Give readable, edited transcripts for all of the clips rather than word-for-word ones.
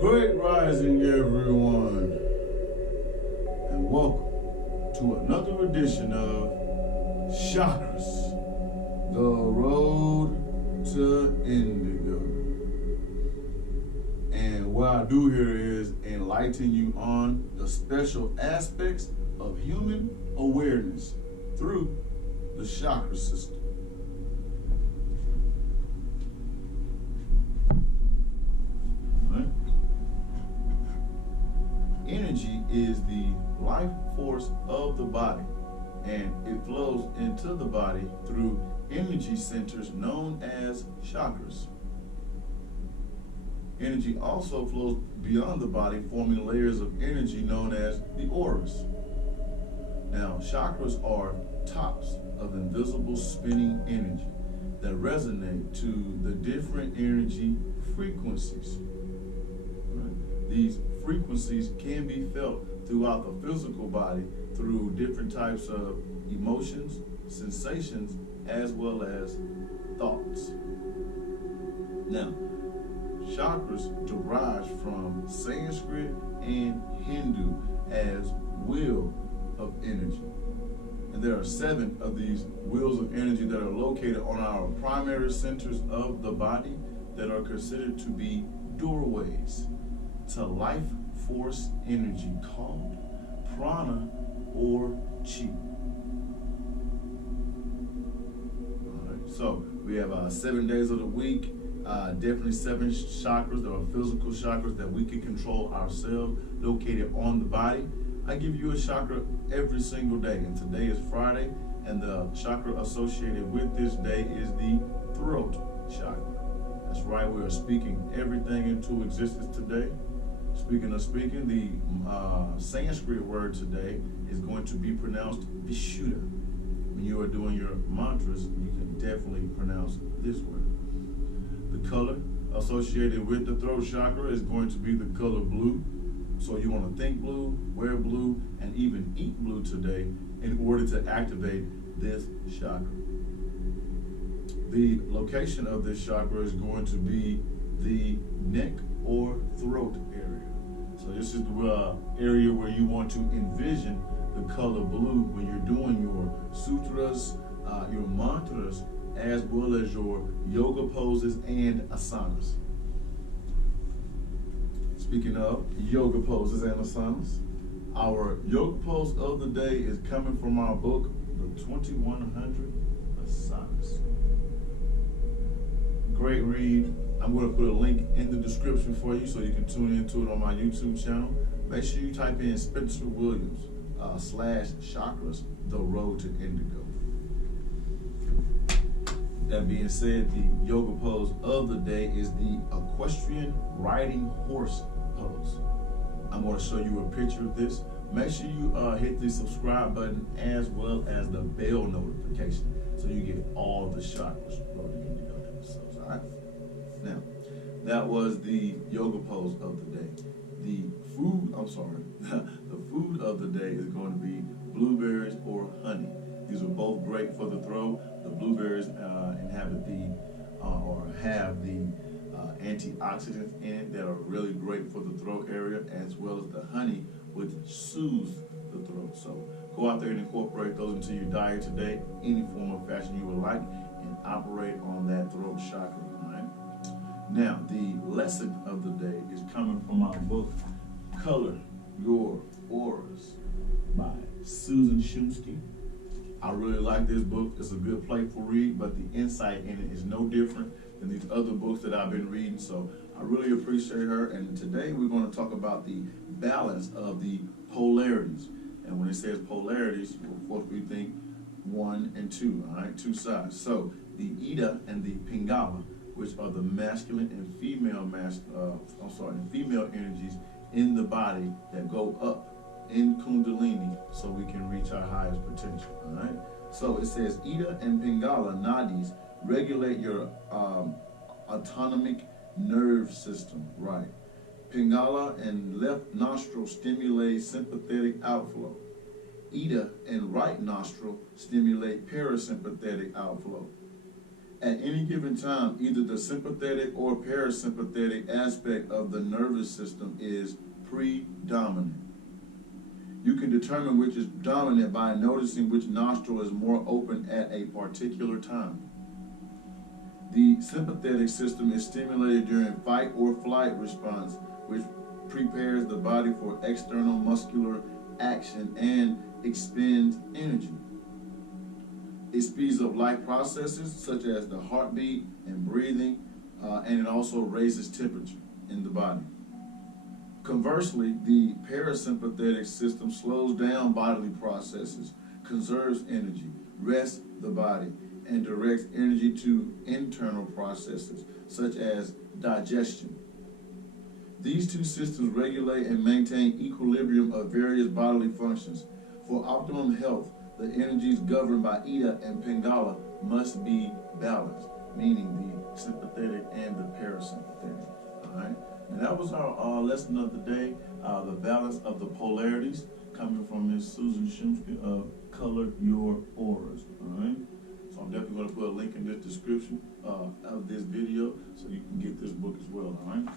Great rising, everyone, and welcome to another edition of Chakras, the road to Indigo. And what I do here is enlighten you on the special aspects of human awareness through the chakra system. Energy is the life force of the body, and it flows into the body through energy centers known as chakras. Energy also flows beyond the body, forming layers of energy known as the auras. Now, chakras are tops of invisible spinning energy that resonate to the different energy frequencies. These frequencies can be felt throughout the physical body through different types of emotions, sensations, as well as thoughts. Now, chakras derives from Sanskrit and Hindu as wheel of energy. And there are 7 of these wheels of energy that are located on our primary centers of the body that are considered to be doorways to life force energy called prana or chi. All right, so we have 7 days of the week, definitely 7 chakras. There are physical chakras that we can control ourselves, located on the body. I give you a chakra every single day, and today is Friday, and the chakra associated with this day is the throat chakra. That's right, we are speaking everything into existence today. Speaking of speaking, the Sanskrit word today is going to be pronounced Vishuddha. When you are doing your mantras, you can definitely pronounce this word. The color associated with the throat chakra is going to be the color blue. So you want to think blue, wear blue, and even eat blue today in order to activate this chakra. The location of this chakra is going to be the neck or throat area. So this is the area where you want to envision the color blue when you're doing your sutras, your mantras, as well as your yoga poses and asanas. Speaking of yoga poses and asanas, our yoga pose of the day is coming from our book, The 2100 Asanas. Great read. I'm going to put a link in the description for you so you can tune into it on my YouTube channel. Make sure you type in Spencer Williams /chakras, the road to Indigo. That being said, the yoga pose of the day is the equestrian riding horse pose. I'm going to show you a picture of this. Make sure you hit the subscribe button as well as the bell notification so you get all the chakras road to Indigo episodes. All right. Now, that was the yoga pose of the day. The food of the day is going to be blueberries or honey. These are both great for the throat. The blueberries have the antioxidants in it that are really great for the throat area, as well as the honey, which soothes the throat. So go out there and incorporate those into your diet today, any form of fashion you would like, and operate on that throat chakra. All right. Now, the lesson of the day is coming from our book, Color Your Auras by Susan Shumsky. I really like this book. It's a good playful read, but the insight in it is no different than these other books that I've been reading. So I really appreciate her. And today we're going to talk about the balance of the polarities. And when it says polarities, of course we think 1 and 2, all right, 2 sides. So the Ida and the Pingala, which are the masculine and female female energies in the body that go up in Kundalini so we can reach our highest potential, all right? So it says Ida and Pingala nadis regulate your autonomic nerve system, right? Pingala and left nostril stimulate sympathetic outflow. Ida and right nostril stimulate parasympathetic outflow. At any given time, either the sympathetic or parasympathetic aspect of the nervous system is predominant. You can determine which is dominant by noticing which nostril is more open at a particular time. The sympathetic system is stimulated during fight or flight response, which prepares the body for external muscular action and expends energy. It speeds up life processes such as the heartbeat and breathing, and it also raises temperature in the body. Conversely, the parasympathetic system slows down bodily processes, conserves energy, rests the body, and directs energy to internal processes such as digestion. These two systems regulate and maintain equilibrium of various bodily functions. For optimum health, the energies governed by Ida and Pingala must be balanced, meaning the sympathetic and the parasympathetic. All right. And that was our lesson of the day, the balance of the polarities, coming from Ms. Susan Shumsky of Color Your Auras. All right. So I'm definitely going to put a link in this description of this video so you can get this book as well. All right.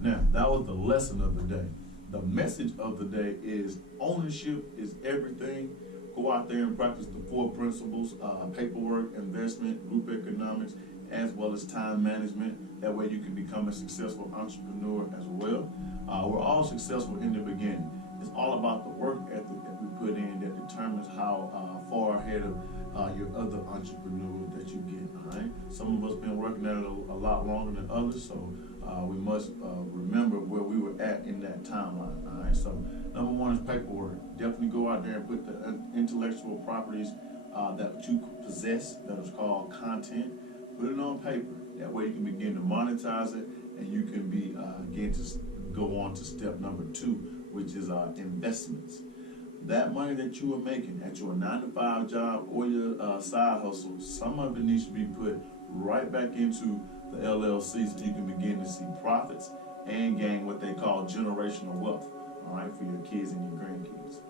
Now, that was the lesson of the day. The message of the day is ownership is everything. Go out there and practice the 4 principles, paperwork, investment, group economics, as well as time management. That way you can become a successful entrepreneur as well. We're all successful in the beginning. It's all about the work ethic that we put in that determines how far ahead of your other entrepreneurs that you get, all right? Some of us been working at it a lot longer than others, so we must remember where we were at in that timeline, all right? So number 1 is paperwork. Definitely go out there and put the intellectual properties that you possess, that is called content, put it on paper. That way you can begin to monetize it, and you can begin to go on to step number 2, which is investments. That money that you are making at your 9-to-5 job or your side hustle, some of it needs to be put right back into the LLC so you can begin to see profits and gain what they call generational wealth, all right, for your kids and your grandkids.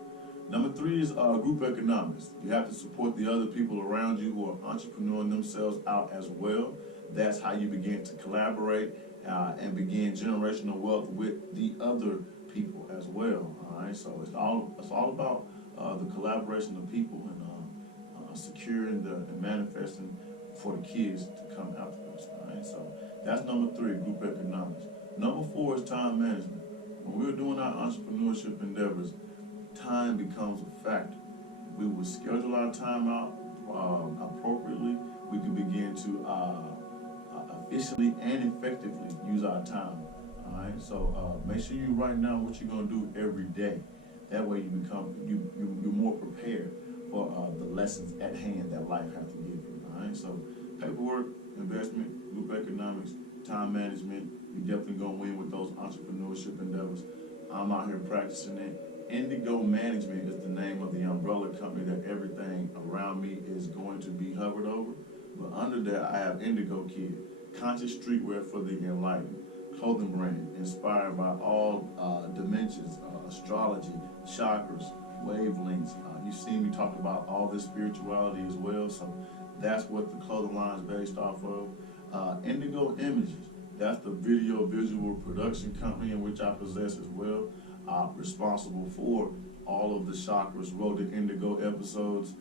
Number 3 is group economics. You have to support the other people around you who are entrepreneuring themselves out as well. That's how you begin to collaborate and begin generational wealth with the other people as well. All right, so it's all about the collaboration of people and securing and manifesting for the kids to come after us. All right, so that's number 3, group economics. Number 4 is time management. When we're doing our entrepreneurship endeavors, time becomes a factor. We will schedule our time out appropriately. We can begin to efficiently and effectively use our time. All right, so make sure you write down what you're gonna do every day. That way you become you're more prepared for the lessons at hand that life has to give you. All right, so paperwork, investment, group economics, time management. You're definitely gonna win with those entrepreneurship endeavors. I'm out here practicing it. Indigo Management is the name of the umbrella company that everything around me is going to be hovered over. But under that, I have Indigo Kid, conscious streetwear for the enlightened, clothing brand inspired by all dimensions, astrology, chakras, wavelengths. You've seen me talk about all this spirituality as well, so that's what the clothing line is based off of. Indigo Images, that's the visual production company in which I possess as well. Responsible for all of the Chakras, Road to Indigo episodes,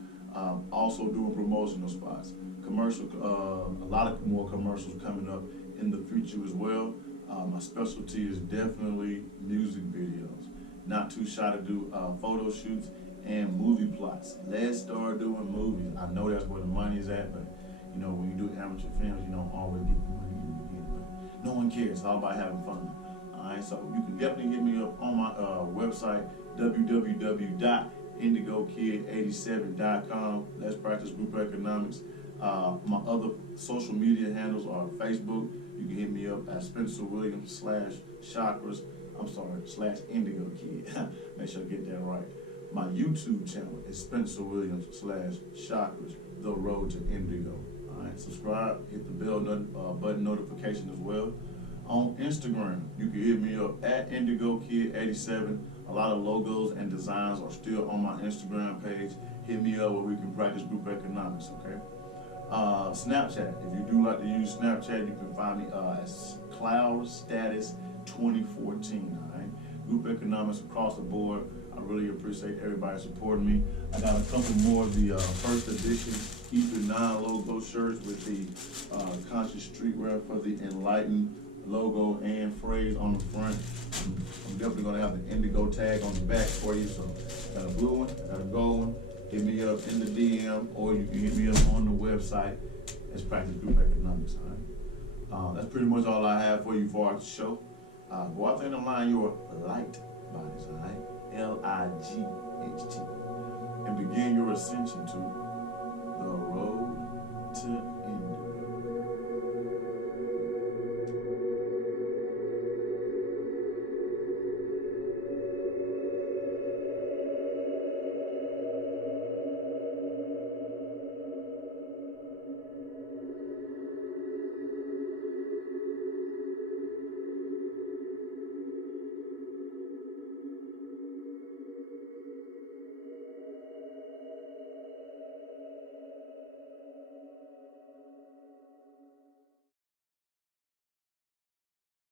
also doing promotional spots, a lot of more commercials coming up in the future as well. My specialty is definitely music videos. Not too shy to do photo shoots and movie plots. Let's start doing movies. I know that's where the money is at, but you know, when you do amateur films, you don't always get the money in the beginning. But no one cares. It's all about having fun. All right, so you can definitely hit me up on my website, www.indigokid87.com. Let's practice group economics. My other social media handles are Facebook. You can hit me up at Spencer Williams /Chakras. /Indigo Kid. Make sure I get that right. My YouTube channel is Spencer Williams /Chakras, The Road to Indigo. All right, subscribe, hit the bell button notification as well. On Instagram, you can hit me up at IndigoKid87. A lot of logos and designs are still on my Instagram page. Hit me up where we can practice group economics, okay? Snapchat. If you do like to use Snapchat, you can find me as Cloud Status 2014. All right, group economics across the board. I really appreciate everybody supporting me. I got a couple more of the first edition Ether 9 logo shirts with the conscious streetwear for the enlightened logo and phrase on the front. I'm definitely gonna have the Indigo tag on the back for you. So got a blue one, got a gold one. Hit me up in the DM, or you can hit me up on the website. It's Practice Group Economics. All right. That's pretty much all I have for you for our show. Go out there and align your light bodies. All right. LIGHT, and begin your ascension to the road to